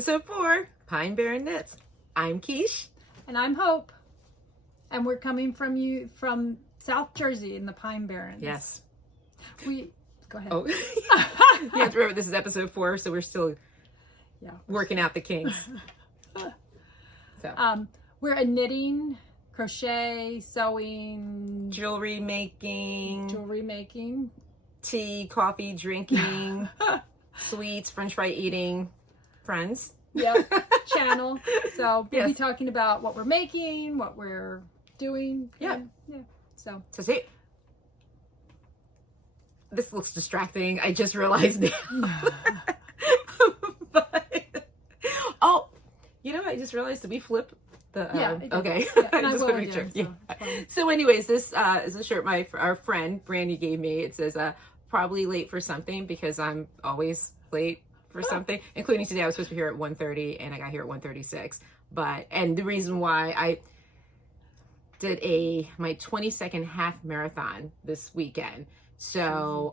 Episode 4, Pine Barren Knits. I'm Kiesha. And I'm Hope. And we're coming from you from South Jersey in the Pine Barrens. Yes. Go ahead. Oh, you have to remember this is episode 4, so we're still working out the kinks. So we're a knitting, crochet, sewing, jewelry making, tea, coffee drinking, sweets, French fry eating friends. Yep. Channel. So we'll be talking about what we're making, what we're doing. Yeah. So see, this looks distracting. I just realized now. But, oh, you know, I just realized that we flip the. Okay. Yeah, and I just will want to make sure. again, So anyways, this is a shirt our friend Brandy gave me. It says probably late for something because I'm always late for something, including today. I was supposed to be here at 1:30 and I got here at 1:36. And the reason why I did my 22nd half marathon this weekend. So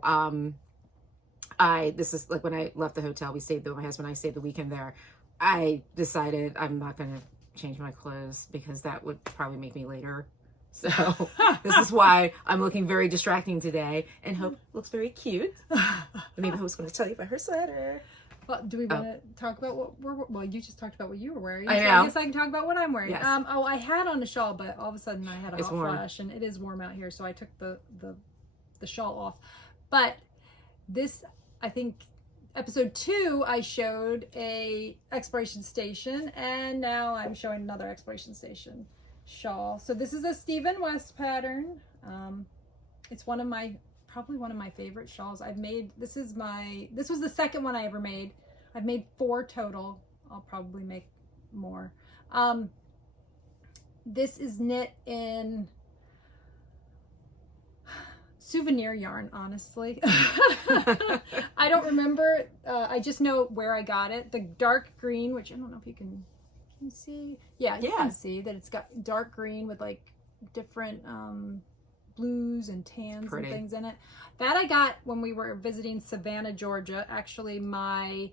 this is like when I left the hotel, my husband and I stayed the weekend there. I decided I'm not going to change my clothes because that would probably make me later. So this is why I'm looking very distracting today, and Hope looks very cute. Maybe Hope's going to tell you about her sweater. Well, do we want to talk about what you just talked about what you were wearing. I know. So I guess I can talk about what I'm wearing. Yes. I had on a shawl, but all of a sudden I had a hot warm. flash, and it is warm out here, so I took the shawl off. But this, I think, episode 2, I showed a exploration station, and now I'm showing another exploration station shawl. So this is a Stephen West pattern. It's probably one of my favorite shawls I've made. This was the second one I ever made. I've made 4 total. I'll probably make more. This is knit in souvenir yarn, honestly. I don't remember. I just know where I got it. The dark green, which I don't know if you can see. Yeah, you can see that it's got dark green with like different blues and tans and things in it. That I got when we were visiting Savannah, Georgia. Actually, my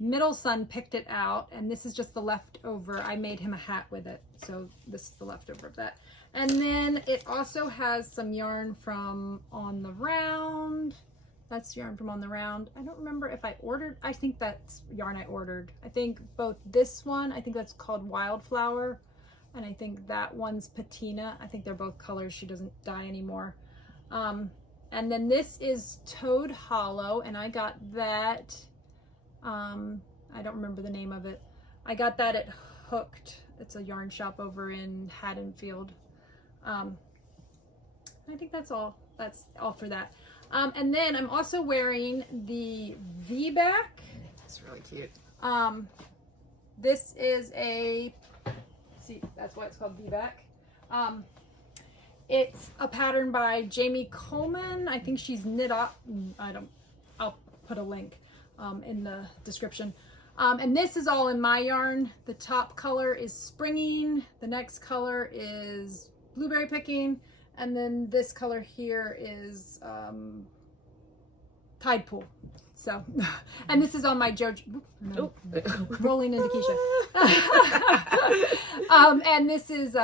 middle son picked it out, and this is just the leftover. I made him a hat with it, so this is the leftover of that. And then it also has some yarn from On the Round. That's yarn from On the Round. I don't remember if I ordered. I think that's yarn I ordered. I think both this one, I think that's called Wildflower, and I think that one's Patina. I think they're both colors. She doesn't dye anymore. And then this is Toad Hollow, and I got that. I don't remember the name of it. I got that at Hooked. It's a yarn shop over in Haddonfield. I think that's all. That's all for that. And then I'm also wearing the V-back. It's really cute. This is see, that's why it's called V-back. It's a pattern by Jamie Coleman. I think she's knit up. I'll put a link in the description. And this is all in my yarn. The top color is Springing. The next color is Blueberry Picking. And then this color here is Tide Pool. So, and this is on my JoJo. Rolling into Kiesha. And this is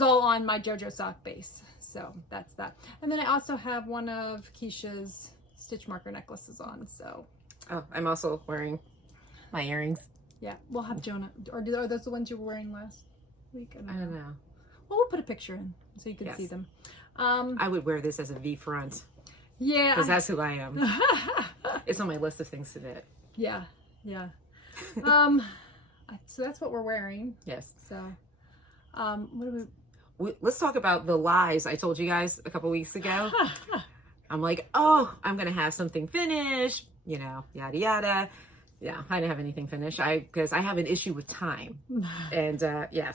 all on my JoJo sock base. So that's that. And then I also have one of Kiesha's stitch marker necklaces on. So. Oh, I'm also wearing my earrings. Yeah, we'll have Jonah. Are those the ones you were wearing last week? I don't know. Well, we'll put a picture in so you can see them. I would wear this as a V front. Yeah. Because that's who I am. It's on my list of things to knit. Yeah. So that's what we're wearing. Yes. So, what do let's talk about the lies I told you guys a couple weeks ago. I'm like, oh, I'm going to have something finished, yada, yada. Yeah, I didn't have anything finished because I have an issue with time. And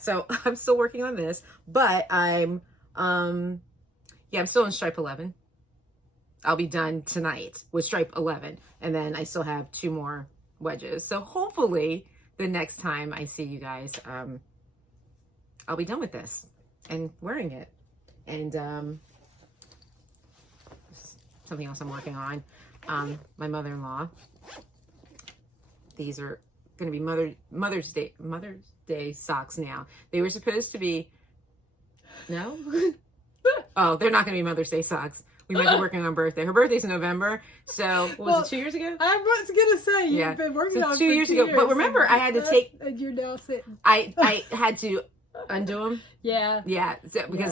so I'm still working on this, but I'm still in stripe 11. I'll be done tonight with stripe 11, and then I still have 2 more wedges. So hopefully the next time I see you guys, I'll be done with this and wearing it. And something else I'm working on. My mother-in-law. These are going to be Mother's Day socks now. They were supposed to be, no? Oh, they're not going to be Mother's Day socks. We might be working on birthday. Her birthday's in November. So, what was it, 2 years ago? I was going to say, you've been working on it 2 years ago. But remember, I had to take... And you're now sitting... I had to undo them. Yeah. Yeah, so, because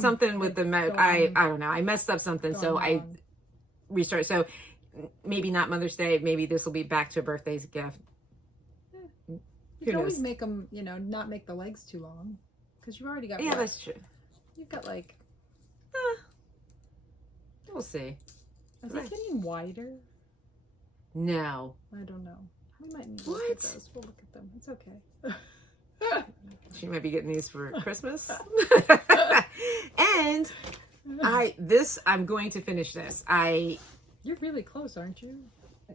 something with the... I don't know. I messed up something, so I restarted. So, maybe not Mother's Day. Maybe this will be back to a birthday gift. You can always make them, not make the legs too long. Because you've already got... Yeah, that's true. You've got like... We'll see. Is it getting wider? No. I don't know. We might need to look at those. We'll look at them. It's okay. She might be getting these for Christmas. And I'm going to finish this. You're really close, aren't you?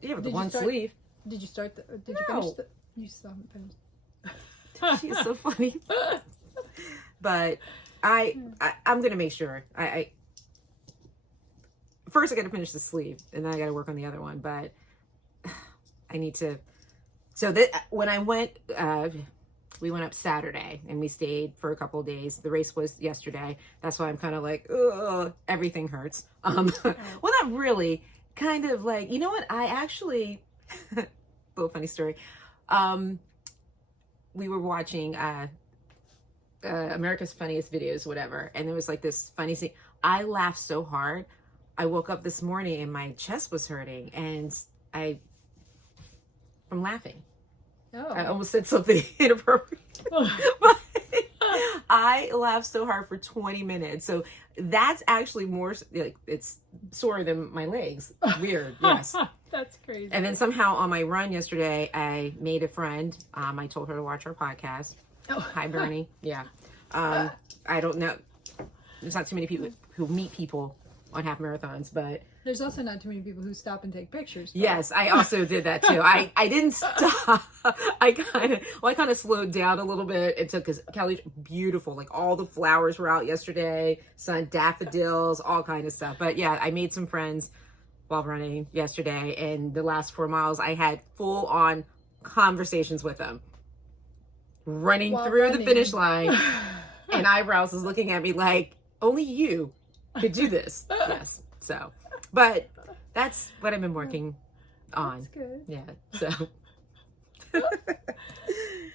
Yeah, with the one sleeve. Did you start did you finish you still haven't finished. She is so funny. But I'm going to make sure. First, I got to finish the sleeve, and then I got to work on the other one. But I need to. So when I went, we went up Saturday, and we stayed for a couple of days. The race was yesterday. That's why I'm kind of like, ugh, everything hurts. Well, not really. Kind of like, you know what? I actually, little funny story. We were watching America's Funniest Videos, whatever, and there was like this funny scene. I laughed so hard. I woke up this morning and my chest was hurting, and from laughing. Oh. I almost said something inappropriate. But I laughed so hard for 20 minutes. So that's actually more like it's sore than my legs. Weird. Yes. That's crazy. And then somehow on my run yesterday, I made a friend. I told her to watch our podcast. Oh. Hi, Bernie. Yeah. I don't know. There's not too many people who meet people on half marathons, but there's also not too many people who stop and take pictures. Yes, I also did that too. I didn't stop. I kind of slowed down a little bit. It took, because Kelly's beautiful. Like all the flowers were out yesterday, sun daffodils, all kind of stuff. But yeah, I made some friends while running yesterday, and the last 4 miles I had full on conversations with them. Running through the finish line, and Eyebrows is looking at me like, only you could do this. Yes. So, but that's what I've been working on. That's good. Yeah. So.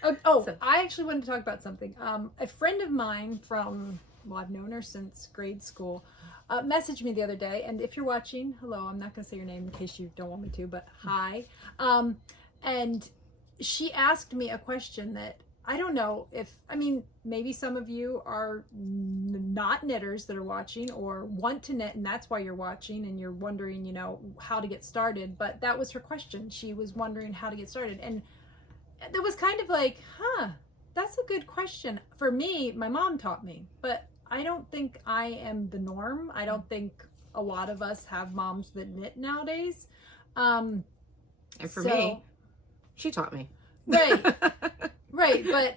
I actually wanted to talk about something. A friend of mine from, I've known her since grade school, messaged me the other day. And if you're watching, hello, I'm not going to say your name in case you don't want me to, but hi. And she asked me a question that I don't know maybe some of you are not knitters that are watching or want to knit, and that's why you're watching and you're wondering, how to get started. But that was her question. She was wondering how to get started. And it was kind of like, that's a good question. For me, my mom taught me, but I don't think I am the norm. I don't think a lot of us have moms that knit nowadays. And for me, she taught me. Right. Right, but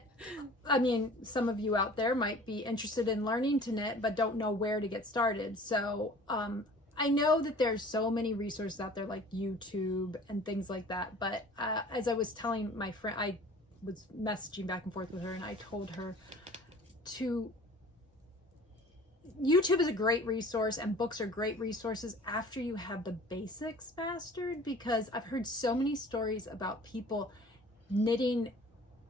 some of you out there might be interested in learning to knit, but don't know where to get started. So I know that there's so many resources out there like YouTube and things like that. But as I was telling my friend, I was messaging back and forth with her, and I told her YouTube is a great resource, and books are great resources after you have the basics mastered, because I've heard so many stories about people knitting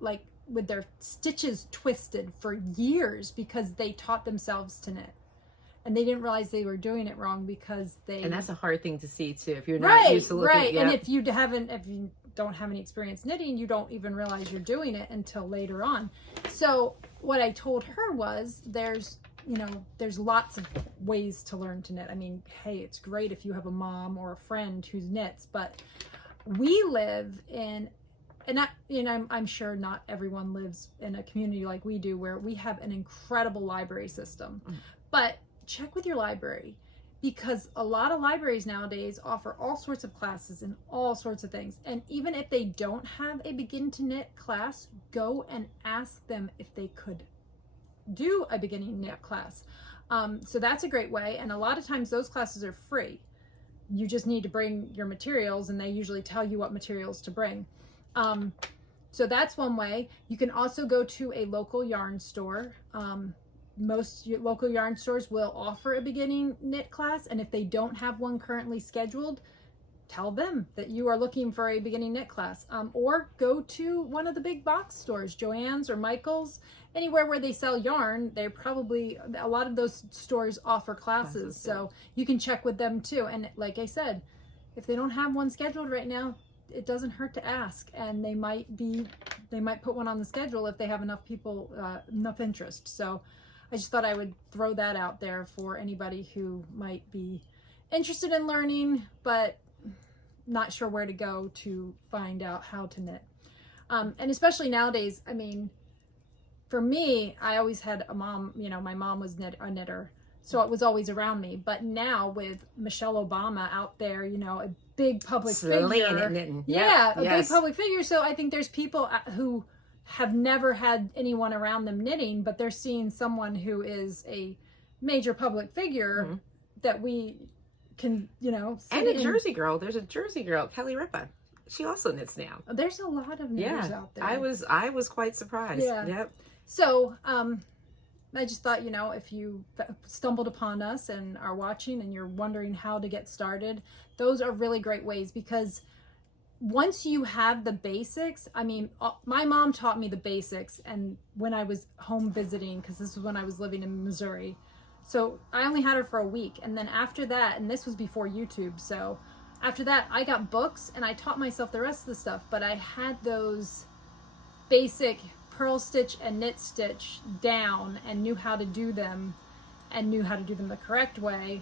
like with their stitches twisted for years because they taught themselves to knit, and they didn't realize they were doing it wrong because and that's a hard thing to see too if you're not used to looking at it. And if you don't have any experience knitting, you don't even realize you're doing it until later on. So what I told her was there's lots of ways to learn to knit. Hey, it's great if you have a mom or a friend who knits, but we live in, and I'm sure not everyone lives in a community like we do, where we have an incredible library system. But check with your library, because a lot of libraries nowadays offer all sorts of classes and all sorts of things. And even if they don't have a begin to knit class, go and ask them if they could do a beginning knit class. So that's a great way. And a lot of times those classes are free. You just need to bring your materials, and they usually tell you what materials to bring. So that's one way. You can also go to a local yarn store. Most local yarn stores will offer a beginning knit class, and if they don't have one currently scheduled, tell them that you are looking for a beginning knit class, or go to one of the big box stores, Joann's or Michael's, anywhere where they sell yarn. They're probably, a lot of those stores offer classes, so you can check with them too. And like I said, if they don't have one scheduled right now, it doesn't hurt to ask, and they might put one on the schedule if they have enough people, enough interest. So I just thought I would throw that out there for anybody who might be interested in learning, but not sure where to go to find out how to knit. And especially nowadays, I mean, for me, I always had a mom, you know, my mom was a knitter, so it was always around me. But now with Michelle Obama out there, you know, a big public figure. Yeah, a big public figure. So I think there's people who have never had anyone around them knitting, but they're seeing someone who is a major public figure that we can, you know. And a Jersey girl. There's a Jersey girl, Kelly Ripa. She also knits now. There's a lot of knitters out there. I was quite surprised. Yeah. Yep. So, I just thought, you know, if you stumbled upon us and are watching and you're wondering how to get started, those are really great ways, because once you have the basics, I mean, my mom taught me the basics, and when I was home visiting, because this was when I was living in Missouri, so I only had her for a week. And then after that, and this was before YouTube, so after that I got books and I taught myself the rest of the stuff, but I had those basic purl stitch and knit stitch down and knew how to do them, and knew how to do them the correct way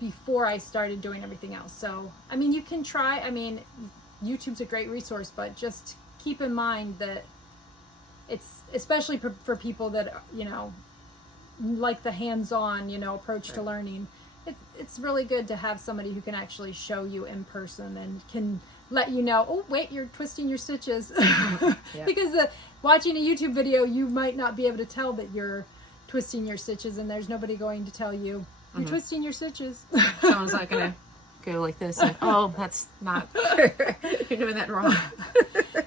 before I started doing everything else. So, I mean, you can try, I mean, YouTube's a great resource, but just keep in mind that it's, especially for people that, you know, like the hands-on, you know, approach to learning, it's really good to have somebody who can actually show you in person and can let you know, oh wait, you're twisting your stitches. Because watching a YouTube video, you might not be able to tell that you're twisting your stitches, and there's nobody going to tell you you're twisting your stitches. Someone's not gonna go like this and, oh, that's not, you're doing that wrong.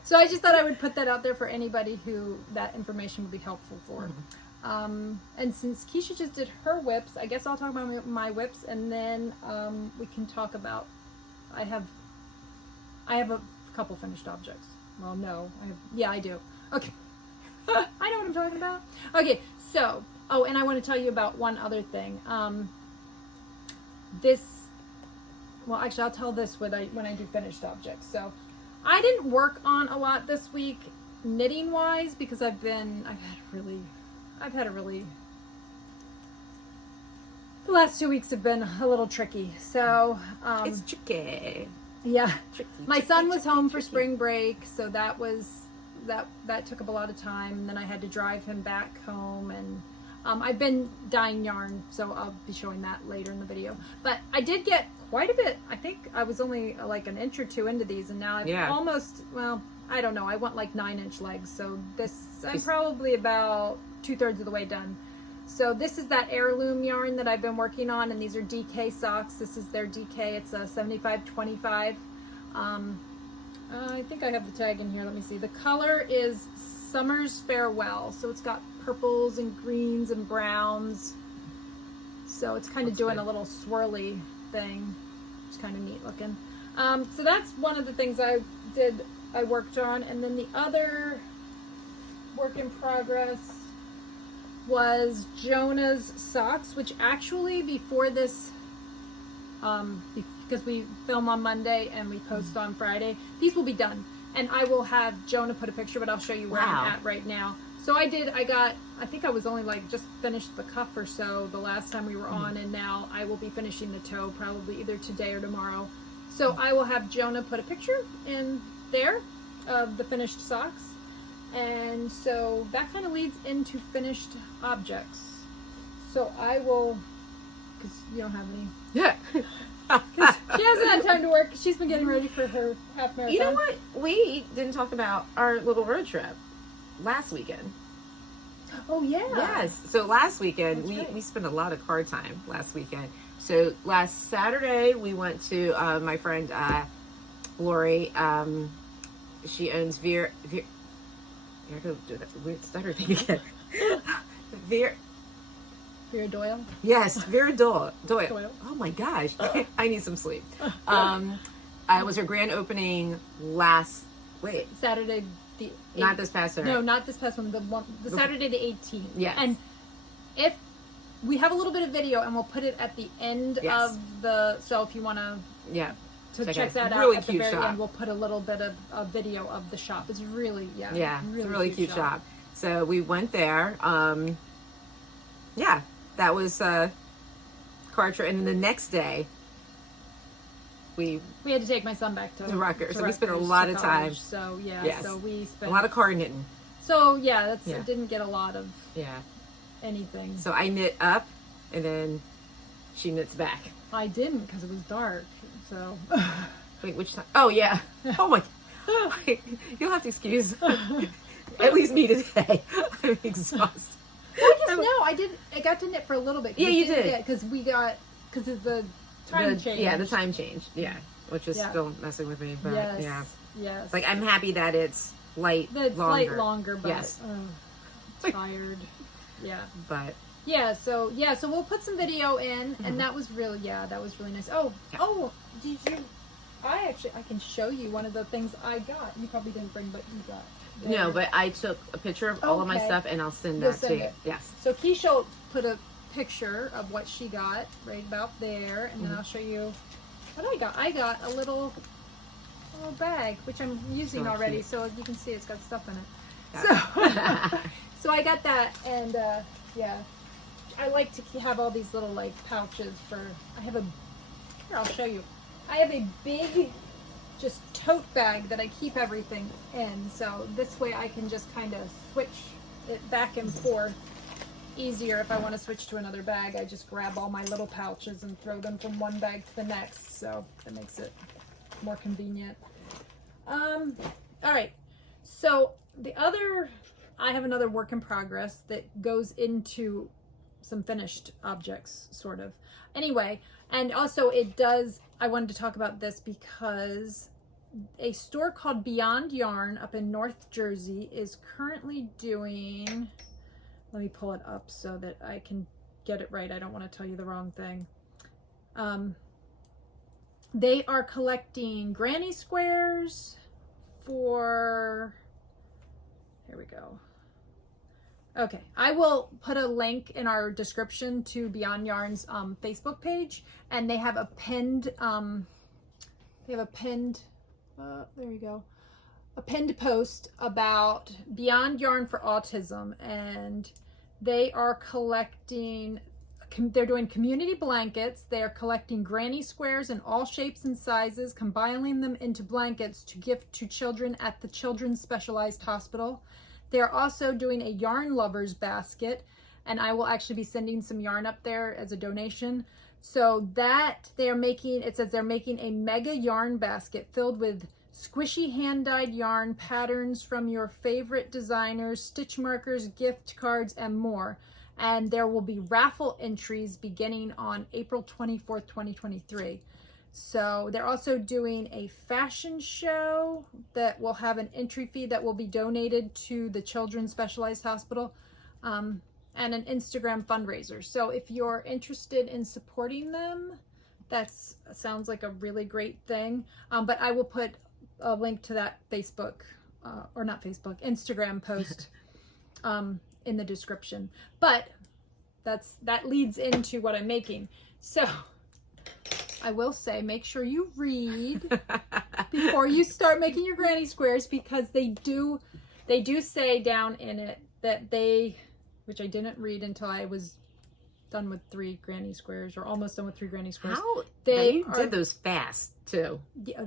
So I just thought I would put that out there for anybody who that information would be helpful for. And since Kiesha just did her whips, I guess I'll talk about my whips, and then we can talk about, I have a couple finished objects. Well, no, I do. Okay. I know what I'm talking about. Okay, so, oh, and I want to tell you about one other thing. Well, actually, I'll tell this when I do finished objects. So, I didn't work on a lot this week, knitting wise, because I've had a really, the last 2 weeks have been a little tricky. So, it's tricky. Yeah. Tricky, my son was home for spring break, so that took up a lot of time. And then I had to drive him back home, and I've been dyeing yarn, so I'll be showing that later in the video. But I did get quite a bit. I think I was only like an inch or two into these, and now I've almost, well, I don't know, I went like 9-inch legs, so I'm probably about 2/3 of the way done. So this is that heirloom yarn that I've been working on, and these are DK socks. This is their DK. It's a 75/25. I think I have the tag in here. Let me see. The color is Summer's Farewell. So it's got purples and greens and browns. So it's kind of doing a little swirly thing. It's kind of neat looking. So that's one of the things I worked on. And then the other work in progress was Jonah's socks, which actually before this, because we film on Monday and we post on Friday, these will be done. And I will have Jonah put a picture, but I'll show you where I'm at right now. So I think I was only like just finished the cuff or so the last time we were on, and now I will be finishing the toe probably either today or tomorrow. So I will have Jonah put a picture in there of the finished socks. And so that kind of leads into finished objects. So I will, because you don't have any. Yeah. Because she hasn't had time to work. She's been getting ready for her half marathon. You know what? We didn't talk about our little road trip last weekend. Oh, yeah. Yes. So last weekend, we spent a lot of car time last weekend. So last Saturday, we went to my friend Lori she owns Veer. You're going to do that weird stutter thing again. Vera Doyle? Yes, Vera Doyle. Oh my gosh. I need some sleep. I was her grand opening Saturday not this past Saturday. No, not this past one. The Saturday the 18th. Yes. And if we have a little bit of video, and we'll put it at the end of so if you want to check that out at the very end, we'll put a little bit of a video of the shop. It's really it's a really cute shop. So we went there. That was car trip, and then the next day we had to take my son back to Rutgers. So we spent a lot of time. So so we spent a lot of car knitting. So I didn't get a lot of anything. So I knit up, and then she knits back. I didn't because it was dark. So wait, which time? Oh yeah. Oh my. You'll have to excuse at least me today. I'm exhausted. I got to knit for a little bit. Yeah, you did. Because of the time change. Yeah, the time change. Yeah, which is still messing with me. But yes. It's like I'm happy that it's light longer. But tired. Yeah. But so we'll put some video in, and that was really nice. Did you? I can show you one of the things I got. You probably didn't bring, but you got. No, but I took a picture of all of my stuff, and I'll send that to you. Yes. So Kiesha put a picture of what she got right about there, and then I'll show you what I got. I got a little bag, which I'm using already, cute. So you can see it's got stuff in it. So I got that, and I like to have all these little pouches for. Here, I'll show you. I have a big just tote bag that I keep everything in, so this way I can just kind of switch it back and forth easier. If I want to switch to another bag, I just grab all my little pouches and throw them from one bag to the next, so that makes it more convenient. All right, so I have another work in progress that goes into some finished objects, sort of. Anyway, and also I wanted to talk about this because a store called Beyond Yarn up in North Jersey is currently doing, let me pull it up so that I can get it right. I don't want to tell you the wrong thing. They are collecting granny squares for, here we go. Okay, I will put a link in our description to Beyond Yarn's Facebook page, and they have a pinned, there we go, a pinned post about Beyond Yarn for Autism, and they are collecting, they're doing community blankets. They are collecting granny squares in all shapes and sizes, combining them into blankets to gift to children at the Children's Specialized Hospital. They're also doing a yarn lovers basket, and I will actually be sending some yarn up there as a donation. So that it says they're making a mega yarn basket filled with squishy hand-dyed yarn, patterns from your favorite designers, stitch markers, gift cards, and more. And there will be raffle entries beginning on April 24th, 2023. So they're also doing a fashion show that will have an entry fee that will be donated to the Children's Specialized Hospital, and an Instagram fundraiser. So if you're interested in supporting them, that sounds like a really great thing. But I will put a link to that Instagram post in the description. But that leads into what I'm making. So I will say, make sure you read before you start making your granny squares, because they do say down in it that which I didn't read until I was done with 3 granny squares, or almost done with 3 granny squares. How? You did those fast too. Yeah,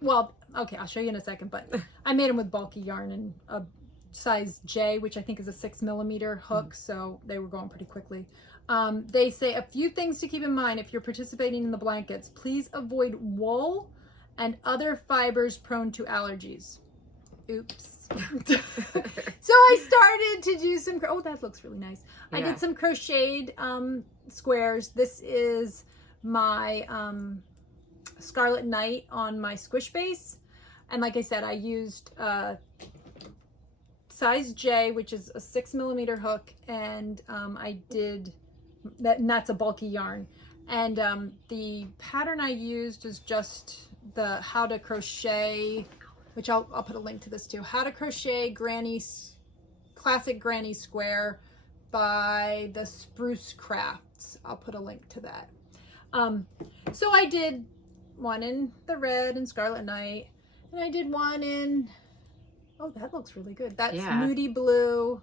well, okay, I'll show you in a second, but I made them with bulky yarn and a size J, which I think is a 6mm hook, so they were going pretty quickly. They say a few things to keep in mind if you're participating in the blankets. Please avoid wool and other fibers prone to allergies. Oops. So I started to do some, that looks really nice. Yeah. I did some crocheted squares. This is my Scarlet Night on my squish base. And like I said, I used size J, which is a 6mm hook, and I did that, and that's a bulky yarn. And the pattern I used is just the How to Crochet, which I'll put a link to this too. How to Crochet Classic Granny Square by the Spruce Crafts. I'll put a link to that. So I did one in the red and Scarlet Night, and I did one in, oh, that looks really good. That's Moody Blue.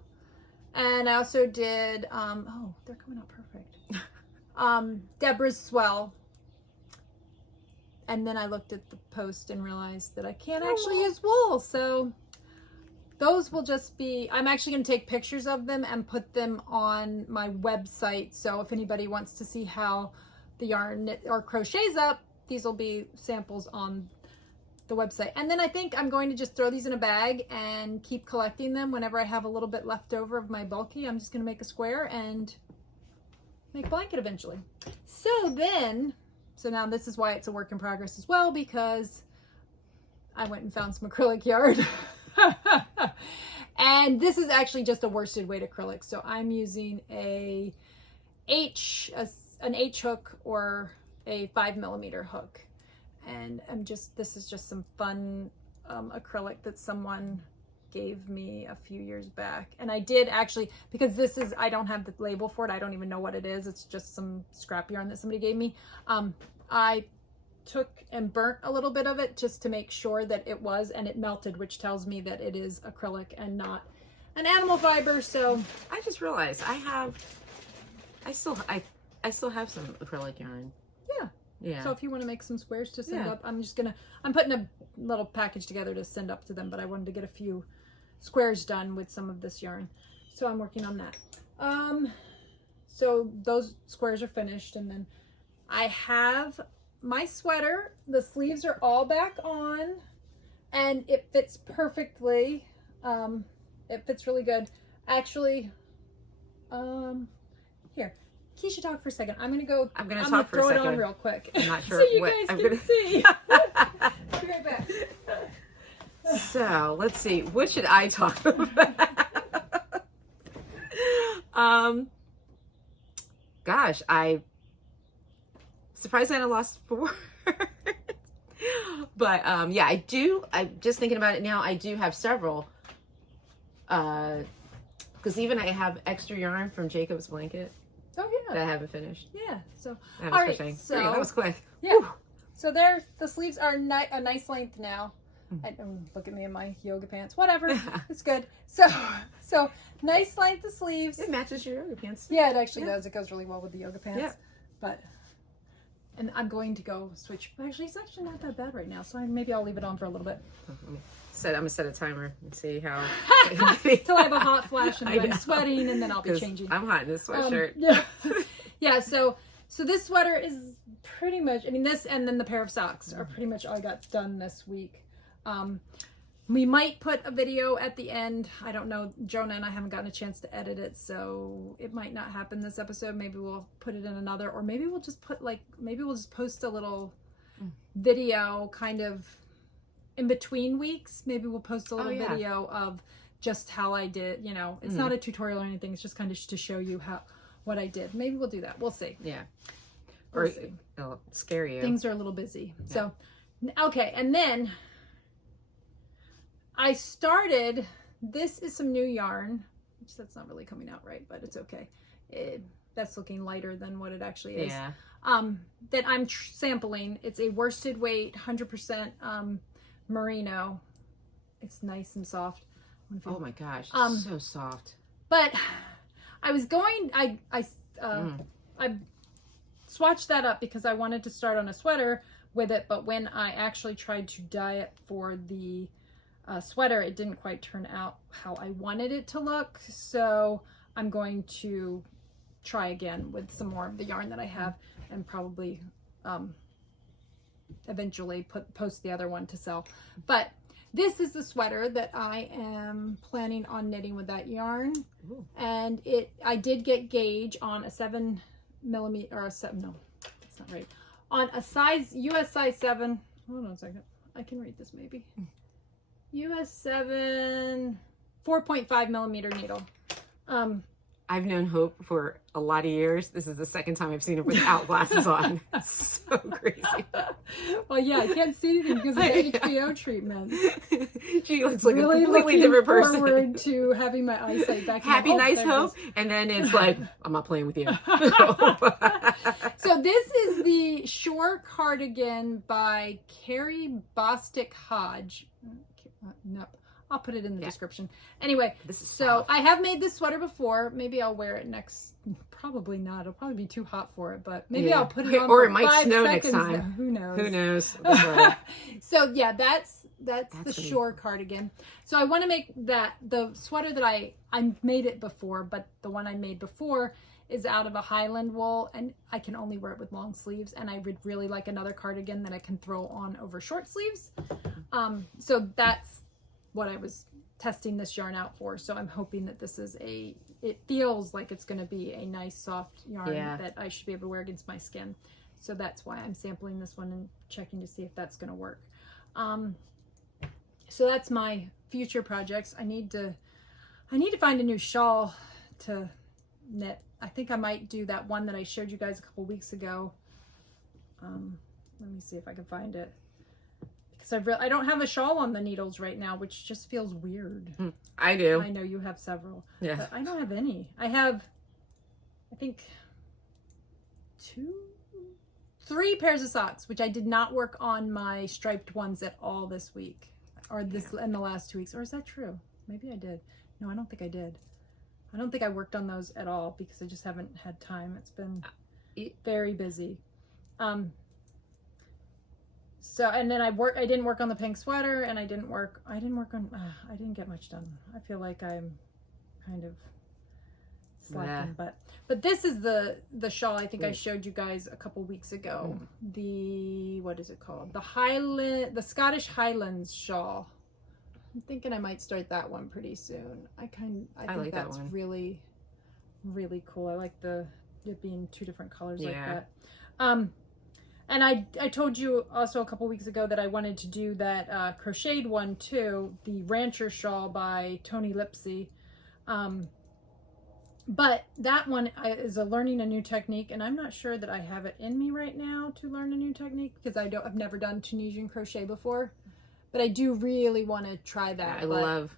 And I also did, oh, they're coming out perfect. Deborah's Swell. And then I looked at the post and realized that I can't actually use wool. So those will just be, I'm actually going to take pictures of them and put them on my website. So if anybody wants to see how the yarn or crochets up, these will be samples on the website. And then I think I'm going to just throw these in a bag and keep collecting them. Whenever I have a little bit left over of my bulky, I'm just going to make a square and make a blanket eventually. So now this is why it's a work in progress as well, because I went and found some acrylic yarn. And this is actually just a worsted weight acrylic. So I'm using an H hook or a 5mm hook. And this is just some fun acrylic that someone gave me a few years back. And I did actually, because I don't have the label for it. I don't even know what it is. It's just some scrap yarn that somebody gave me. I took and burnt a little bit of it just to make sure that it was, and it melted, which tells me that it is acrylic and not an animal fiber. So I just realized I still have some acrylic yarn. Yeah. So if you want to make some squares to send up, I'm putting a little package together to send up to them, but I wanted to get a few squares done with some of this yarn. So I'm working on that. So those squares are finished, and then I have my sweater. The sleeves are all back on, and it fits perfectly. It fits really good. Actually, here. Keisha, talk for a second. I'm gonna talk for a second. Throw it on real quick. I'm not sure so you guys can see. I'll be right back. So let's see. What should I talk about? Gosh, I surprised I lost 4. But yeah, I do. I'm just thinking about it now. I do have several. Because even I have extra yarn from Jacob's blanket. Oh yeah. That I haven't finished. Yeah. So all right. So that was quick. Yeah. Whew. So the sleeves are a nice length now. Look at me in my yoga pants. Whatever. It's good. So nice length of sleeves. It matches your yoga pants. Yeah, it actually does. It goes really well with the yoga pants. Yeah. And I'm going to go switch. Actually, it's actually not that bad right now. So maybe I'll leave it on for a little bit. I'm gonna set a timer and see how. Till I have a hot flash and I'm sweating, and then I'll be changing. I'm hot in this sweatshirt. Yeah. So this sweater is pretty much. I mean, this and then the pair of socks are pretty much all I got done this week. We might put a video at the end. I don't know. Jonah and I haven't gotten a chance to edit it, so it might not happen this episode. Maybe we'll put it in another, or maybe we'll just post a little video kind of in between weeks. Maybe we'll post a little video of just how I did, it's not a tutorial or anything. It's just kind of to show you what I did. Maybe we'll do that. We'll see. Yeah. We'll see. It'll scare you. Things are a little busy. Yeah. So, okay. And then I started, this is some new yarn, which that's not really coming out right, but it's okay. That's looking lighter than what it actually is. Yeah. That I'm sampling. It's a worsted weight, 100% merino. It's nice and soft. Oh my gosh, so soft. But I was going, I swatched that up because I wanted to start on a sweater with it, but when I actually tried to dye it for the sweater, it didn't quite turn out how I wanted it to look. So I'm going to try again with some more of the yarn that I have, and probably eventually post the other one to sell. But this is the sweater that I am planning on knitting with that yarn. Ooh. And I did get gauge on a 7mm or a 7, no, that's not right. On a US size 7, hold on a second. I can read this maybe. US 7, 4.5 millimeter needle. I've known Hope for a lot of years. This is the second time I've seen her without glasses on. So crazy. Well, yeah, I can't see anything because of the HBO treatment. She looks like Really a completely different person. forward to having my eyesight back. Happy, nice there it Hope. is. And then it's like, I'm not playing with you. So this is the Shore Cardigan by Carrie Bostick Hodge. No, I'll put it in the description. Anyway, This is so soft. I have made this sweater before. Maybe I'll wear it next. Probably not. It'll probably be too hot for it, but maybe I'll put it on or for it might 5 snow next seconds. time. Who knows? Who knows? That's right. So yeah, that's the gonna be- Shore cardigan. So I want to make that the sweater that I made it before, but the one I made before is out of a Highland wool, and I can only wear it with long sleeves, and I would really like another cardigan that I can throw on over short sleeves. So that's what I was testing this yarn out for. So I'm hoping that this is it feels like it's going to be a nice soft yarn that I should be able to wear against my skin. So that's why I'm sampling this one and checking to see if that's going to work. So that's my future projects. I need to find a new shawl to knit. I think I might do that one that I showed you guys a couple weeks ago. Let me see if I can find it. Because I don't have a shawl on the needles right now, which just feels weird. I do. I know you have several. Yeah. But I don't have any. I have, I think, 3 pairs of socks, which I did not work on my striped ones at all this week. Or in the last 2 weeks. Or is that true? Maybe I did. No, I don't think I did. I don't think I worked on those at all because I just haven't had time. It's been very busy. So, and then I didn't work on the pink sweater, and I didn't get much done. I feel like I'm kind of slacking, but this is the shawl I think I showed you guys a couple weeks ago. What is it called? The Scottish Highlands shawl. I'm thinking I might start that one pretty soon. I think like that that's one. really, really cool. I like it being 2 different colors like that. And I told you also a couple weeks ago that I wanted to do that crocheted one too, the Rancher Shawl by Tony Lipsy. But that one is learning a new technique, and I'm not sure that I have it in me right now to learn a new technique because I've never done Tunisian crochet before. But I do really want to try that. I love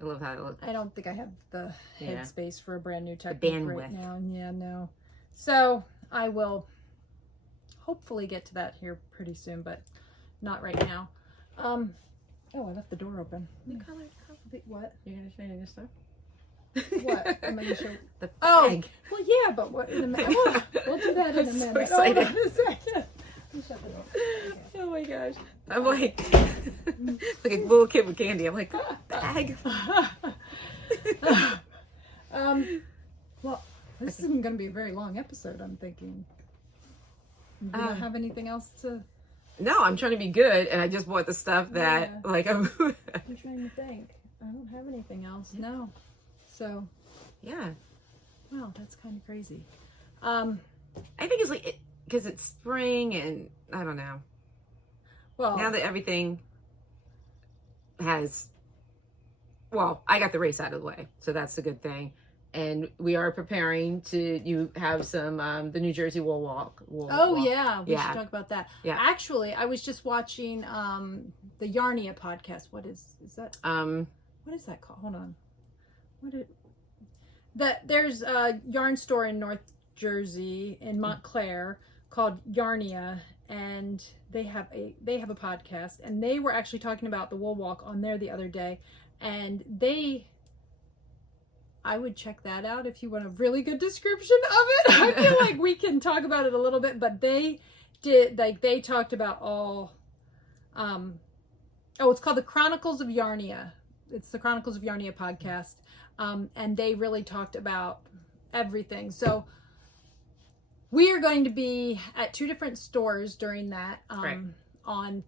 how it looks. I don't think I have the headspace for a brand new technique bandwidth right now. Yeah, no. So I will hopefully get to that here pretty soon, but not right now. Oh, I left the door open. What? You're gonna show me your stuff? What? I'm gonna show The Oh, bag. well, yeah, but what in a minute? We'll do that in a I'm so minute. excited. Hold on a second. Let me shut the door. Okay. Oh my gosh. I'm like a little kid with candy. I'm like, bag. Well, this isn't going to be a very long episode, I'm thinking. You don't have anything else to... No, I'm trying to be good, and I just bought the stuff that, like, I'm trying to think. I don't have anything else. No. So, yeah. wow, that's kind of crazy. I think it's like, because it's spring, and I don't know. Well, Now that everything has, well, I got the race out of the way, so that's the good thing. And we are preparing you have some, the New Jersey Wool Walk. Yeah, we should talk about that. Yeah. Actually, I was just watching the Yarnia podcast. What is that? What is that called? Hold on. There's a yarn store in North Jersey in Montclair called Yarnia, and they have a podcast, and they were actually talking about the Wool Walk on there the other day, and I would check that out if you want a really good description of it. I feel like we can talk about it a little bit, but they talked about all, it's called the Chronicles of Yarnia. It's the Chronicles of Yarnia podcast. And they really talked about everything. So we are going to be at 2 different stores during that, on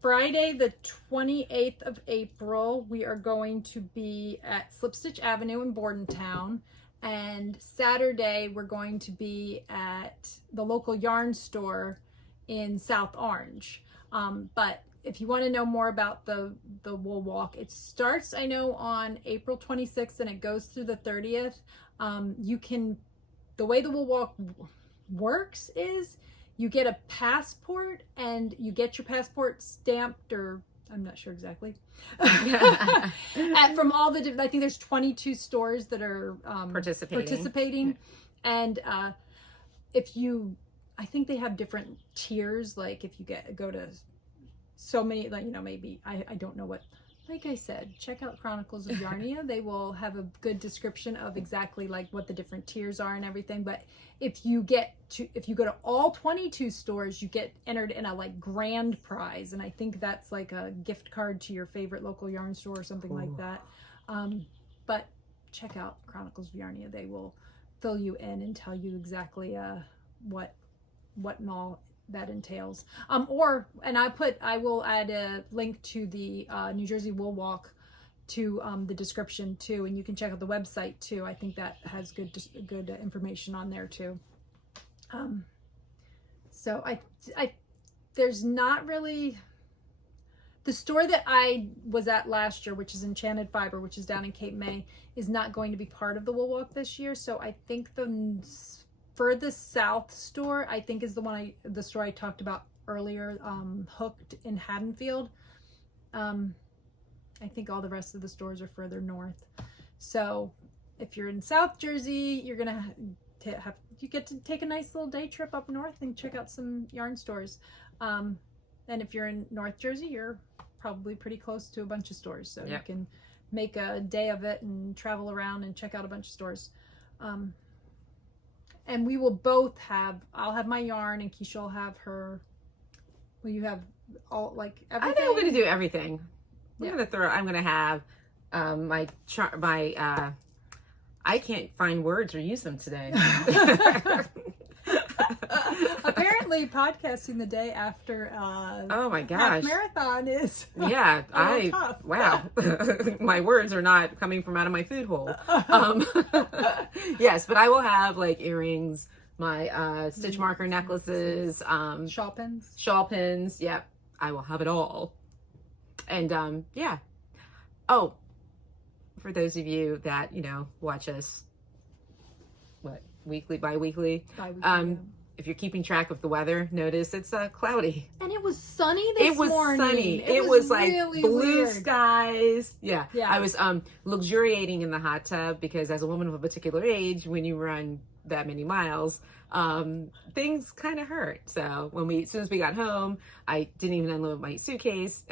Friday, the 28th of April, we are going to be at Slipstitch Avenue in Bordentown. And Saturday, we're going to be at the local yarn store in South Orange. But if you want to know more about the wool walk, it starts, I know, on April 26th and it goes through the 30th. The way the wool walk works is you get a passport and you get your passport stamped, or I'm not sure exactly. From all the different, I think there's 22 stores that are participating. And I think they have different tiers. Like if you go to so many, like, maybe, I don't know what, like I said, check out Chronicles of Yarnia. They will have a good description of exactly like what the different tiers are and everything. But if you go to all 22 stores, you get entered in a like grand prize. And I think that's like a gift card to your favorite local yarn store or something like that. But check out Chronicles of Yarnia. They will fill you in and tell you exactly what and all that entails. I will add a link to the New Jersey Wool Walk to the description too, and you can check out the website too. I think that has good information on there too. So there's not really, the store that I was at last year, which is Enchanted Fiber, which is down in Cape May, is not going to be part of the Wool Walk this year. So I think the furthest south store, I think, is the store I talked about earlier, Hooked in Haddonfield. I think all the rest of the stores are further north. So if you're in South Jersey, you're gonna you get to take a nice little day trip up north and check out some yarn stores. And if you're in North Jersey, you're probably pretty close to a bunch of stores, so you can make a day of it and travel around and check out a bunch of stores. And we will both I'll have my yarn and Kiesha will have her. Will you have all, like, everything? I think I'm going to do everything. I'm going to have I can't find words or use them today. Apparently podcasting the day after oh my gosh, half marathon is tough. Wow. My words are not coming from out of my food hole. Yes, but I will have like earrings, my stitch marker necklaces, shawl pins. Yep, I will have it all. And oh, for those of you that watch us bi-weekly, if you're keeping track of the weather, notice it's cloudy. And it was sunny this morning. It was like really blue weird. skies. Yeah. I was luxuriating in the hot tub because as a woman of a particular age, when you run that many miles, things kind of hurt. So as soon as we got home, I didn't even unload my suitcase.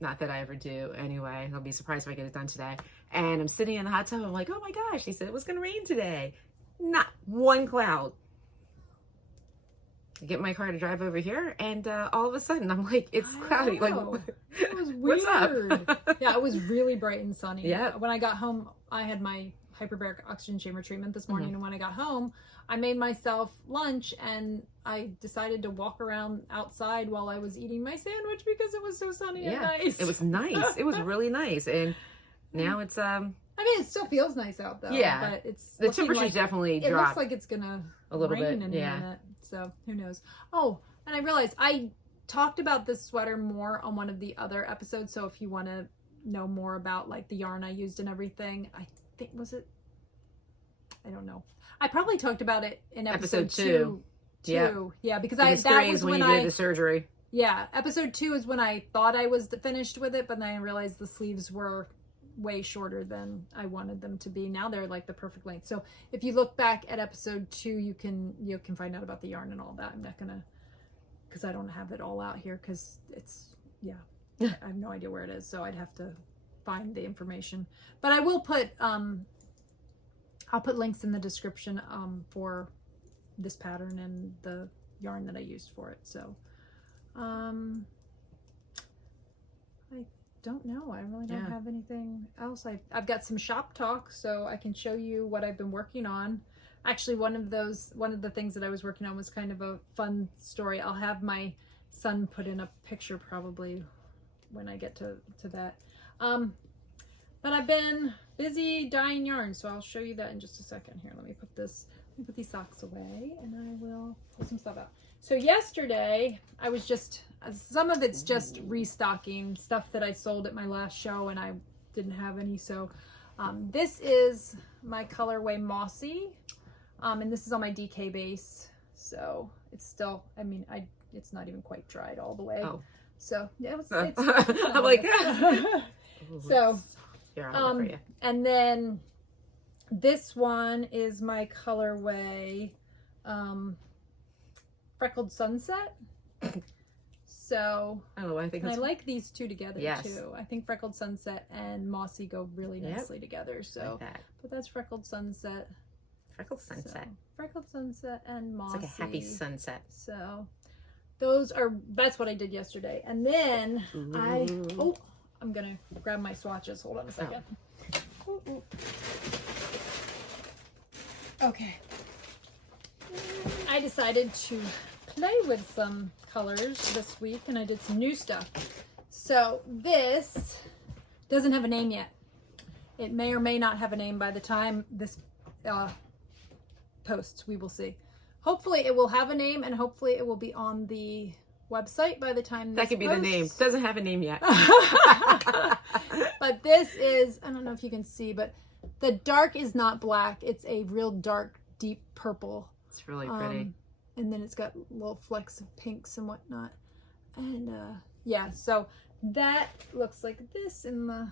Not that I ever do anyway. I'll be surprised if I get it done today. And I'm sitting in the hot tub. I'm like, oh my gosh, they said it was going to rain today. Not one cloud. I get my car to drive over here, and all of a sudden I'm like, it's cloudy. Like, it was weird. What's up? Yeah, it was really bright and sunny. Yeah. When I got home, I had my hyperbaric oxygen chamber treatment this morning, and when I got home, I made myself lunch, and I decided to walk around outside while I was eating my sandwich because it was so sunny and nice. It was nice. It was really nice, and now it's I mean, it still feels nice out though. Yeah, but it's the temperature's definitely dropped. It looks like it's gonna a little rain bit. In a minute. So who knows? Oh, and I realized I talked about this sweater more on one of the other episodes. So if you want to know more about like the yarn I used and everything, I think I don't know. I probably talked about it in episode 2. Yeah, because that was when you did the surgery. Yeah, episode 2 is when I thought I was finished with it, but then I realized the sleeves were way shorter than I wanted them to be. Now they're like the perfect length. So if you look back at episode 2, you can find out about the yarn and all that. I'm not gonna, because I don't have it all out here because it's I have no idea where it is, so I'd have to find the information. But I will put I'll put links in the description for this pattern and the yarn that I used for it. So I don't know. I really don't have anything else. I've got some shop talk, so I can show you what I've been working on. Actually, one of the things that I was working on was kind of a fun story. I'll have my son put in a picture probably when I get to that. But I've been busy dyeing yarn, so I'll show you that in just a second. Here, let me put these socks away, and I will pull some stuff out. So yesterday, I was just Some of it's just restocking stuff that I sold at my last show and I didn't have any. So this is my colorway Mossy, and this is on my DK base. So it's still, I mean, it's not even quite dried all the way. Oh. So yeah, it's I'm like, so here, I'll for you. And then this one is my colorway Freckled Sunset. So I think I like these two together too. I think Freckled Sunset and Mossy go really nicely together. So, but that's Freckled Sunset. Freckled Sunset. So, Freckled Sunset and Mossy. It's like a happy sunset. So that's what I did yesterday. And then I'm gonna grab my swatches. Hold on a second. Oh. Okay. I decided to play with some colors this week and I did some new stuff. So this doesn't have a name yet. It may or may not have a name by the time this posts. We will see. Hopefully it will have a name and hopefully it will be on the website by the time this that could be posts. The name. Doesn't have a name yet. But this is, I don't know if you can see, but the dark is not black. It's a real dark, deep purple. It's really pretty. And then it's got little flecks of pinks and whatnot. And yeah, so that looks like this in the...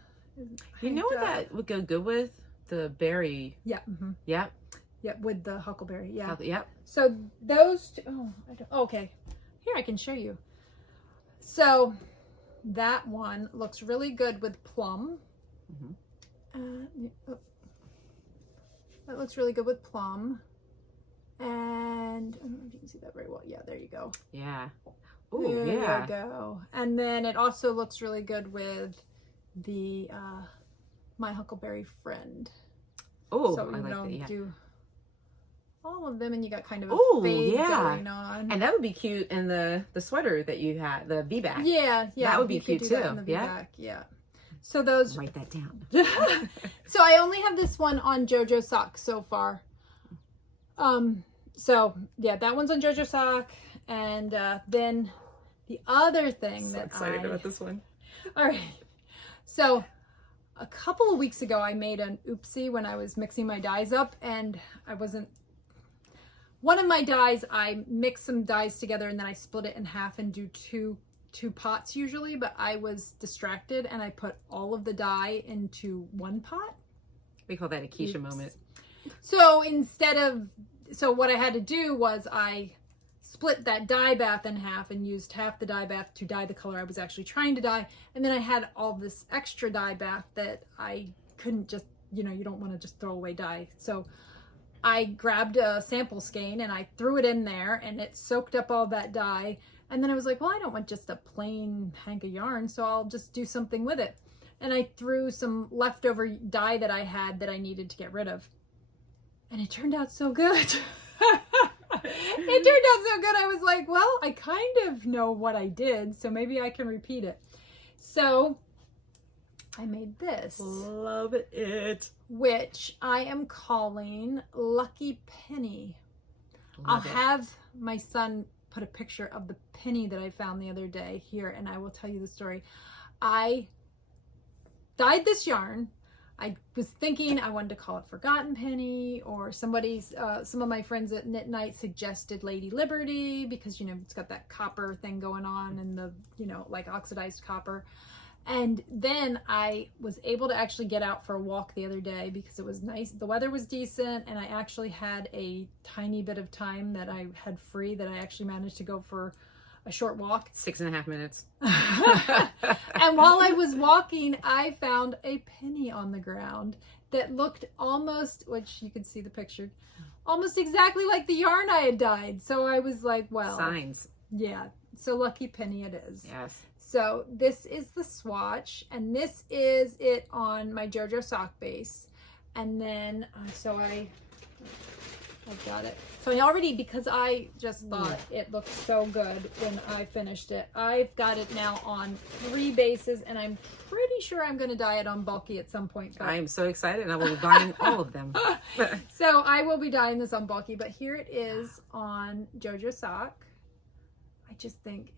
You know what that would go good with? The berry. Yeah. Mm-hmm. Yep. Yep, with the huckleberry. Yeah. Yep. So those two, okay. Here, I can show you. So that one looks really good with plum. Mm-hmm. That looks really good with plum. And I don't know if you can see that very well. Yeah, there you go. Yeah. Oh, yeah. There you go. And then it also looks really good with the My Huckleberry Friend. Oh, so I like that. Yeah. Do all of them, and you got kind of a fade going on. And that would be cute in the sweater that you had, the V-back. Yeah. That would be cute too. Yeah. So those. Write that down. So I only have this one on JoJo Sock so far. So yeah, that one's on JoJo Sock, and then the other thing I'm excited about this one. All right. So a couple of weeks ago, I made an oopsie when I was mixing my dyes up, and one of my dyes, I mix some dyes together and then I split it in half and do two pots usually, but I was distracted and I put all of the dye into one pot. We call that a Kiesha moment. So so what I had to do was I split that dye bath in half and used half the dye bath to dye the color I was actually trying to dye. And then I had all this extra dye bath that I couldn't just, you don't want to just throw away dye. So I grabbed a sample skein and I threw it in there and it soaked up all that dye. And then I was like, well, I don't want just a plain hank of yarn, so I'll just do something with it. And I threw some leftover dye that I had that I needed to get rid of. And it turned out so good. It turned out so good. I was like, well, I kind of know what I did, so maybe I can repeat it. So I made this. Love it. Which I am calling Lucky Penny. I'll have my son put a picture of the penny that I found the other day here, and I will tell you the story. I dyed this yarn. I was thinking I wanted to call it Forgotten Penny, or some of my friends at Knit Night suggested Lady Liberty because, it's got that copper thing going on and the, like oxidized copper. And then I was able to actually get out for a walk the other day because it was nice. The weather was decent, and I actually had a tiny bit of time that I had free that I actually managed to go for a short walk. 6.5 minutes. And while I was walking, I found a penny on the ground that looked almost, which you can see the picture, almost exactly like the yarn I had dyed. So I was like, well. Signs. Yeah. So Lucky Penny it is. Yes. So this is the swatch, and this is it on my JoJo Sock base. And then, so I've got it. So I already, because I just thought it looked so good when I finished it, I've got it now on 3 bases, and I'm pretty sure I'm going to dye it on bulky at some point. I am so excited, and I will be buying all of them. So I will be dyeing this on bulky, but here it is on JoJo Sock. I just think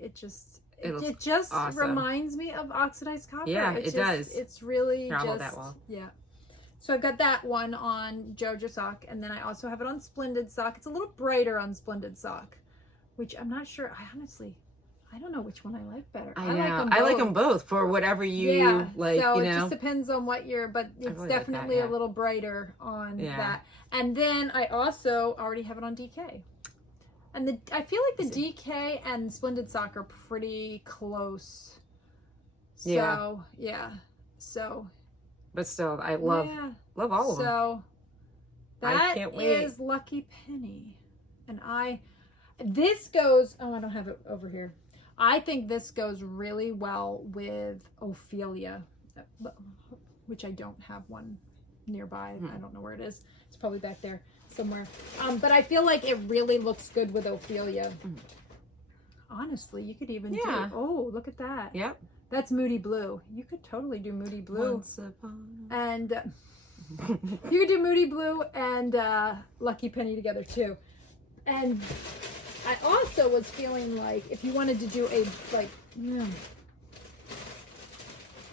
It just awesome. reminds me of oxidized copper. Yeah, it does. It's really Here, I'll just hold that wall. yeah. So I've got that one on Jojo sock, and then I also have it on Splendid sock. It's a little brighter on Splendid sock, which I'm not sure. I don't know which one I like better. I know. I like them both for whatever you like. So you it know, just depends on what but it's really definitely like that, a little brighter on Yeah. that. And then I also already have it on DK. And I feel like the DK and Splendid sock are pretty close. So, yeah. So. But still, I love all of them. So, I that can't wait. is Lucky Penny. And this goes, I don't have it over here. I think this goes really well with Ophelia, which I don't have one nearby. I don't know where it is. It's probably back there somewhere. But I feel like it really looks good with Ophelia. Honestly, you could even do, oh, look at that. Yep. That's Moody Blue. You could totally do Moody Blue. And you could do Moody Blue and Lucky Penny together too. And I also was feeling like if you wanted to do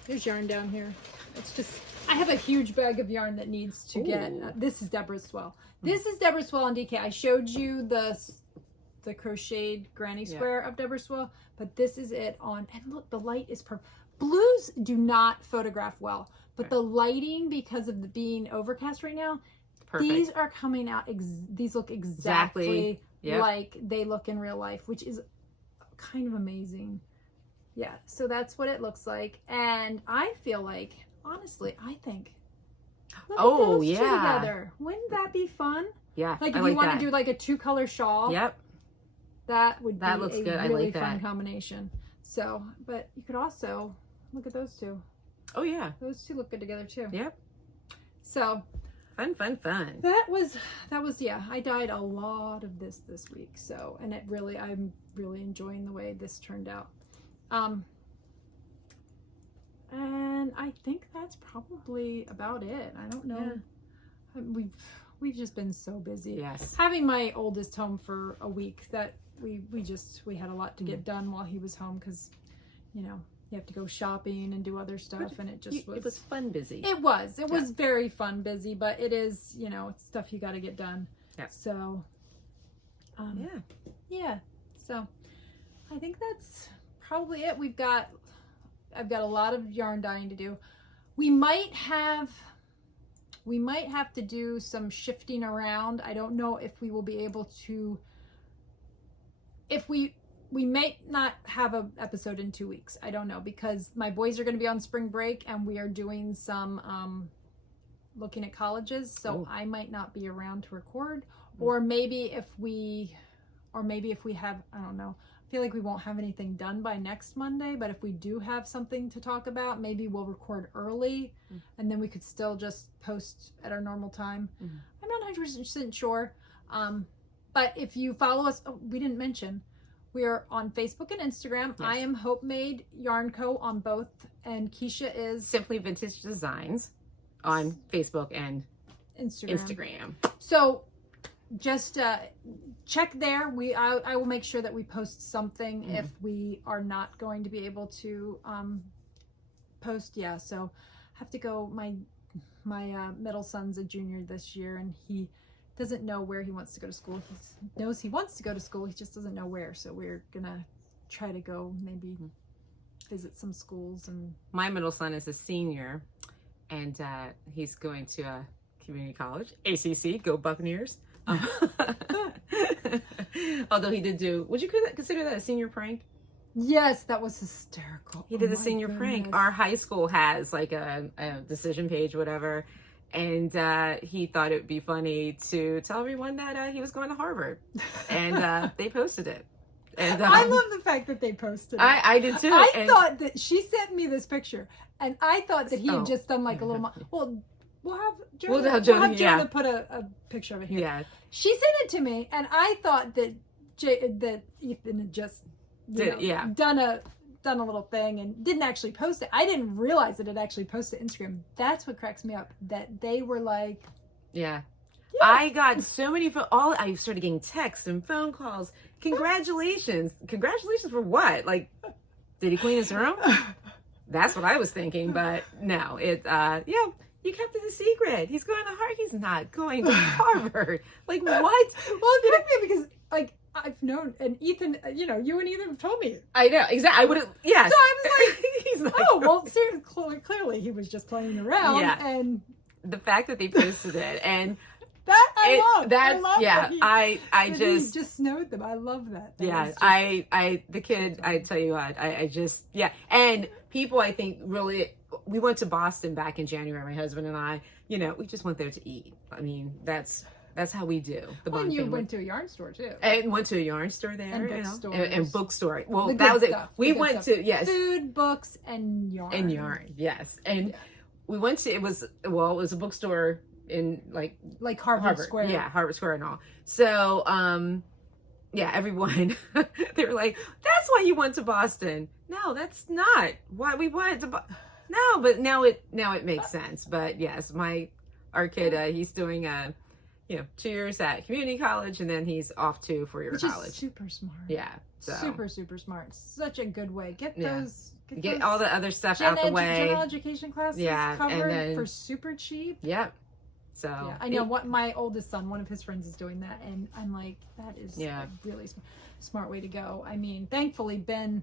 there's yarn down here. It's just, I have a huge bag of yarn that needs to get, this is Deborah's Swell. This is Deborah's Swell on DK. I showed you the crocheted granny square of Deborah's Swell, but this is it on, and look, the light is perfect. Blues do not photograph well, but the lighting, because of the being overcast right now, these are coming out, these look exactly like they look in real life, which is kind of amazing. Yeah, so that's what it looks like. And I feel like, honestly, I think, look at those two together. Wouldn't that be fun? Yeah, like if you want to do like a 2-color shawl. Yep. That would be looks a good. I really like fun that. combination. So, but you could also look at those two. Oh yeah. Those two look good together too. Yep. So fun. That was I dyed a lot of this week. So, and I'm really enjoying the way this turned out. And I think that's probably about it. I don't know. Yeah. We've just been so busy. Yes. Having my oldest home for a week, that we had a lot to get done while he was home, because, you have to go shopping and do other stuff, and it was fun busy. It was very fun busy, but it is, it's stuff you got to get done. Yeah. So, so I think that's probably it. I've got a lot of yarn dyeing to do. We might have to do some shifting around. I don't know if we will be able to, we may not have an episode in 2 weeks. I don't know, because my boys are going to be on spring break and we are doing some looking at colleges. So I might not be around to record, or maybe if we have, I don't know. I feel like we won't have anything done by next Monday, but if we do have something to talk about, maybe we'll record early and then we could still just post at our normal time. I'm not 100% sure. But if you follow us, we didn't mention, we are on Facebook and Instagram. Yes. I am Hope Made Yarn Co. on both, and Kiesha is Simply Vintage Designs on Facebook and Instagram. So just check there. I will make sure that we post something if we are not going to be able to post. Yeah, so I have to go. My middle son's a junior this year, and he doesn't know where he wants to go to school. He knows he wants to go to school, he just doesn't know where. So we're gonna try to go maybe visit some schools. And my middle son is a senior, and he's going to a community college, ACC. Go Buccaneers! Although he did do, would you consider that a senior prank? Yes, that was hysterical. He did a senior prank. Our high school has like a decision page, whatever, and he thought it would be funny to tell everyone that he was going to Harvard, and they posted it. And I love the fact that they posted it. I did too. I thought that she sent me this picture, and I thought that he had just done like a little. Well, we'll have Jonah put a picture of it here. Yeah. She sent it to me, and I thought that that Ethan had just done a little thing and didn't actually post it. I didn't realize that it actually posted to Instagram. That's what cracks me up. That they were like, yeah. I got so many I started getting texts and phone calls. Congratulations for what? Like, Did he clean his room? That's what I was thinking, but no, you kept it a secret. He's going to Harvard. He's not going to Harvard. Like, what? Well, it could be because, like, I've known, and Ethan, you and Ethan have told me. I know, exactly. I would have, yes. So I was like, he's like, oh, well, seriously, clearly he was just playing around. Yeah. And the fact that they posted it, and that I love. That's, I love yeah, that I that just. he just snowed them. I love that. The kid, I tell you what, I just, and people, I think, really, we went to Boston back in January, my husband and I, we just went there to eat. I mean, that's how we do. And you went to a yarn store too. And went to a yarn store there, and bookstore. Well, that was stuff, it. We went to, yes. Food, books, and yarn. And yarn, yes. And we went to, it was a bookstore in like Harvard Square. Yeah, Harvard Square and all. So, everyone, they were like, that's why you went to Boston. No, that's not why we wanted to. No, but now it makes sense. But yes, our kid, he's doing 2 years at community college, and then he's off to 4-year college. Is super smart. Yeah, so. Super smart. Such a good way. Get all the other stuff out the way. General education classes covered for super cheap. Yeah. So I know what my oldest son, one of his friends is doing that, and I'm like, that is a really smart way to go. I mean, thankfully Ben,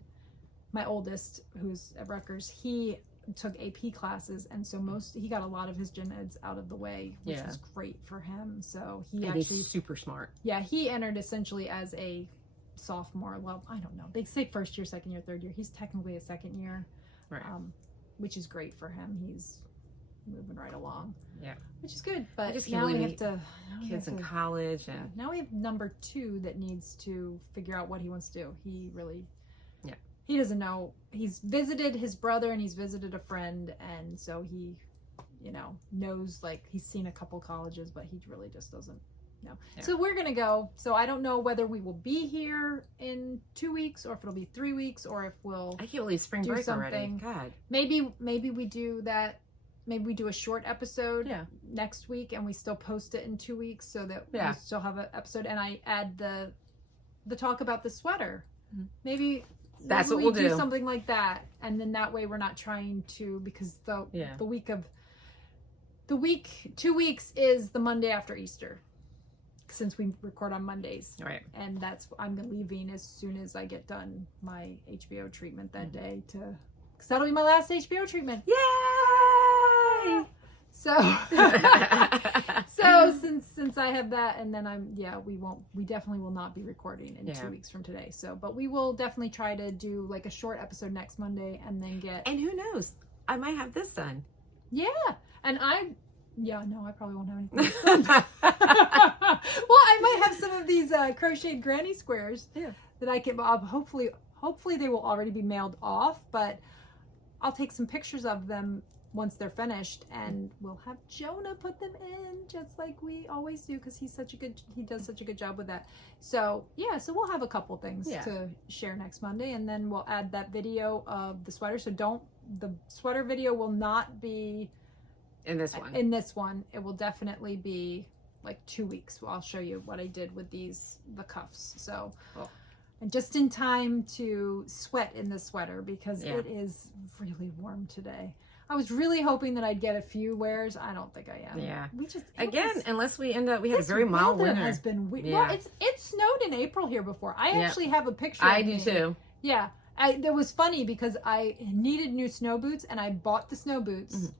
my oldest, who's at Rutgers, he took AP classes, and so he got a lot of his gen eds out of the way, which was great for him. So he's super smart. Yeah, he entered essentially as a sophomore. Well, I don't know. They say first year, second year, third year. He's technically a second year, right? Which is great for him. He's moving right along. Yeah, which is good. But just now we have to kids in college, and now we have number 2 that needs to figure out what he wants to do. He really, he doesn't know. He's visited his brother and he's visited a friend, and so he, knows, like, he's seen a couple colleges, but he really just doesn't know. Yeah. So we're gonna go. So I don't know whether we will be here in 2 weeks or if it'll be 3 weeks or if we'll. I can't believe spring break already. God. Maybe we do that. Maybe we do a short episode next week and we still post it in 2 weeks so that we still have an episode, and I add the talk about the sweater. Mm-hmm. Maybe that's what we'll do. Something like that, and then that way we're not trying to, because the week 2 weeks is the Monday after Easter, since we record on Mondays, right? And I'm leaving as soon as I get done my HBO treatment that day, because that'll be my last HBO treatment. Yay! So since I have that, and then we definitely will not be recording in 2 weeks from today. So, but we will definitely try to do like a short episode next Monday, and then and who knows, I might have this done. Yeah, and I probably won't have anything done. Well, I might have some of these crocheted granny squares that I can. Hopefully they will already be mailed off, but I'll take some pictures of them once they're finished, and we'll have Jonah put them in just like we always do, because he does such a good job with that. So so we'll have a couple things to share next Monday, and then we'll add that video of the sweater. So the sweater video will not be in this one. It will definitely be like 2 weeks. I'll show you what I did with the cuffs. So cool. And just in time to sweat in the sweater, because it is really warm today. I was really hoping that I'd get a few wears. I don't think I am. Yeah. Unless we end up, we had a very mild winter. Has been well, it snowed in April here before. I actually have a picture. I do too. Yeah. It was funny because I needed new snow boots, and I bought the snow boots. Mm-hmm.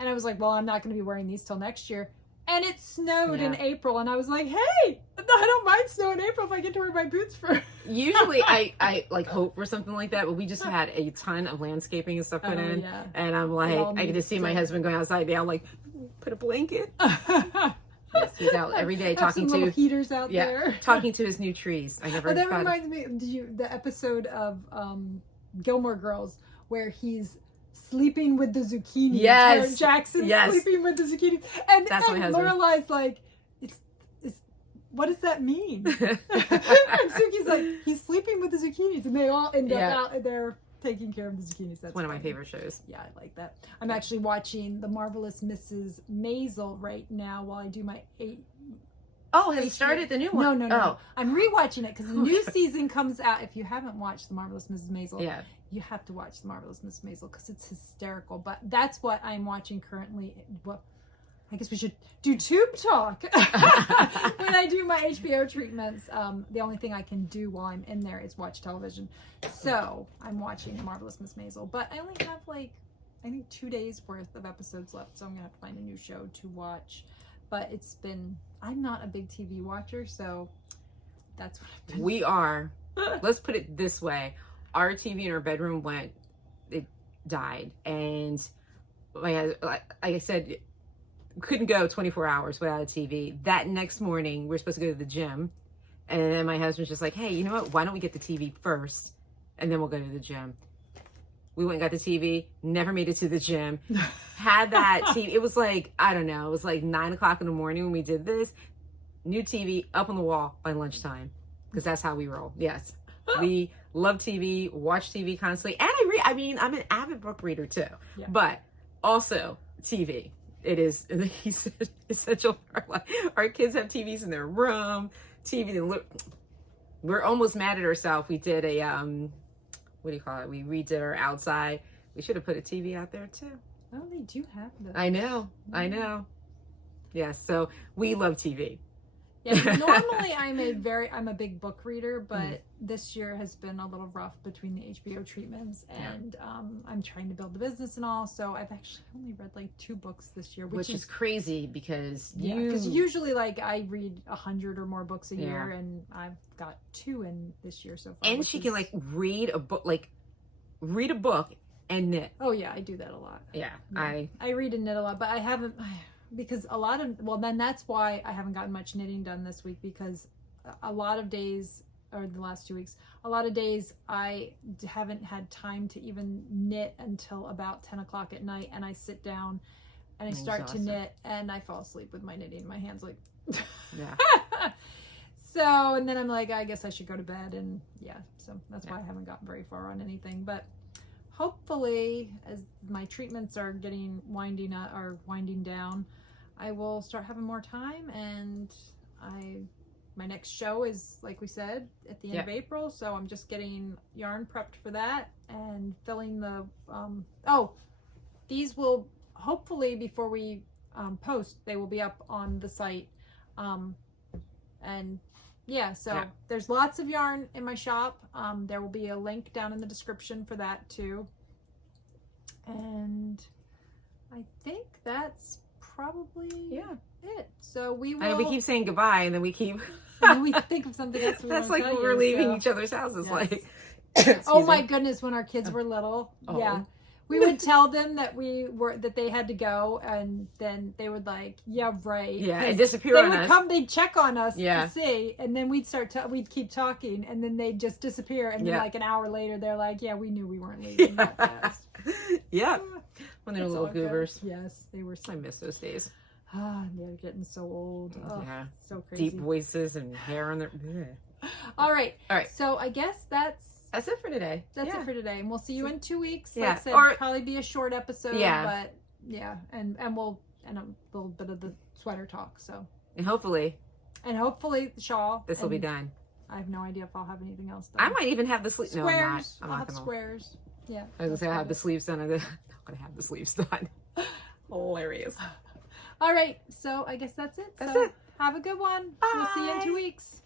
And I was like, well, I'm not going to be wearing these till next year. And it snowed in April, and I was like, hey, I don't mind snow in April if I get to wear my boots for. Usually I like hope for something like that, but we just had a ton of landscaping and stuff put in. Yeah. And I'm like, I get to see my husband going outside now. I'm like, put a blanket. Yes, he's out every day talking to little heaters out there. Talking to his new trees. I never. That reminds me. The episode of Gilmore Girls where he's sleeping with the zucchini? Yes. Jackson sleeping with the zucchini, and Lorelai's like, it's what does that mean? And Suki's like, he's sleeping with the zucchinis, and they all end up out there taking care of the zucchinis. That's one of my favorite shows. Yeah, I like that. I'm actually watching The Marvelous Mrs. Maisel right now while I do my Oh, have you started the new one? No. Oh. I'm rewatching it because the new season comes out. If you haven't watched The Marvelous Mrs. Maisel, Yeah. you have to watch The Marvelous Mrs. Maisel because it's hysterical. But that's what I'm watching currently. Well, I guess we should do tube talk when I do my HBO treatments. The only thing I can do while I'm in there is watch television. So I'm watching The Marvelous Miss Maisel, but I only have like, I think 2 days worth of episodes left. So I'm gonna have to find a new show to watch. But it's been, I'm not a big TV watcher, so that's what I've been. We are. Let's put it this way. Our TV in our bedroom it died. And like I said, couldn't go 24 hours without a TV. That next morning, we were supposed to go to the gym. And then my husband's just like, hey, you know what? Why don't we get the TV first? And then we'll go to the gym. We went and got the TV, never made it to the gym. Had that TV. It was like, I don't know, it was like 9 o'clock in the morning when we did this. New TV up on the wall by lunchtime. Because that's how we roll. Yes. We love TV, watch TV constantly. And I'm an avid book reader too. Yeah. But also TV. It is essential for our life. Our kids have TVs in their room. We're almost mad at ourselves. We did a, what do you call it? We redid our outside. We should have put a TV out there too. Oh, they do have those. I know. Yes, so we love TV. Yeah, normally I'm a big book reader, but this year has been a little rough between the HBO treatments and I'm trying to build the business and all. So I've actually only read like 2 books this year, which is crazy because usually like I read 100 or more books a year, and I've got 2 in this year so far. And she can like read a book and knit. Oh yeah, I do that a lot. Yeah. I read and knit a lot, but I haven't. Because then that's why I haven't gotten much knitting done this week, because a lot of days, or the last 2 weeks, a lot of days I haven't had time to even knit until about 10 o'clock at night, and I sit down and I start to knit and I fall asleep with my knitting. My hands like, yeah. So, and then I'm like, I guess I should go to bed, and so that's why I haven't gotten very far on anything, but hopefully as my treatments are winding down, I will start having more time, and my next show is, like we said, at the end of April, so I'm just getting yarn prepped for that and filling the these will hopefully, before we post, they will be up on the site, and there's lots of yarn in my shop. There will be a link down in the description for that too. And I think that's probably it. So we will. We keep saying goodbye, and then we keep. And then we think of something else. That's like when we're leaving each other's houses. Yes. Like, oh my goodness! When our kids were little, we would tell them that they had to go, and then they would like, and disappear on us. They would come, they'd check on us to see, and then we'd we'd keep talking, and then they'd just disappear, and then like an hour later, they're like, we knew we weren't leaving that fast. When they were little goobers. Yes, they were. I miss those days. They're getting so old. So crazy. Deep voices and hair on their. All right. So I guess that's it for today. That's it for today, and we'll see you in 2 weeks. Yeah. Like I said, it'll probably be a short episode. Yeah. But and a little bit of the sweater talk. So. And hopefully the shawl. This will be done. I have no idea if I'll have anything else done. I might even have the sleeves. No, I'm not. I'll have squares. Yeah. I was gonna say I have the sleeves done. I'm not gonna have the sleeves done. Hilarious. All right. So I guess that's it. That's it. Have a good one. Bye. We'll see you in 2 weeks.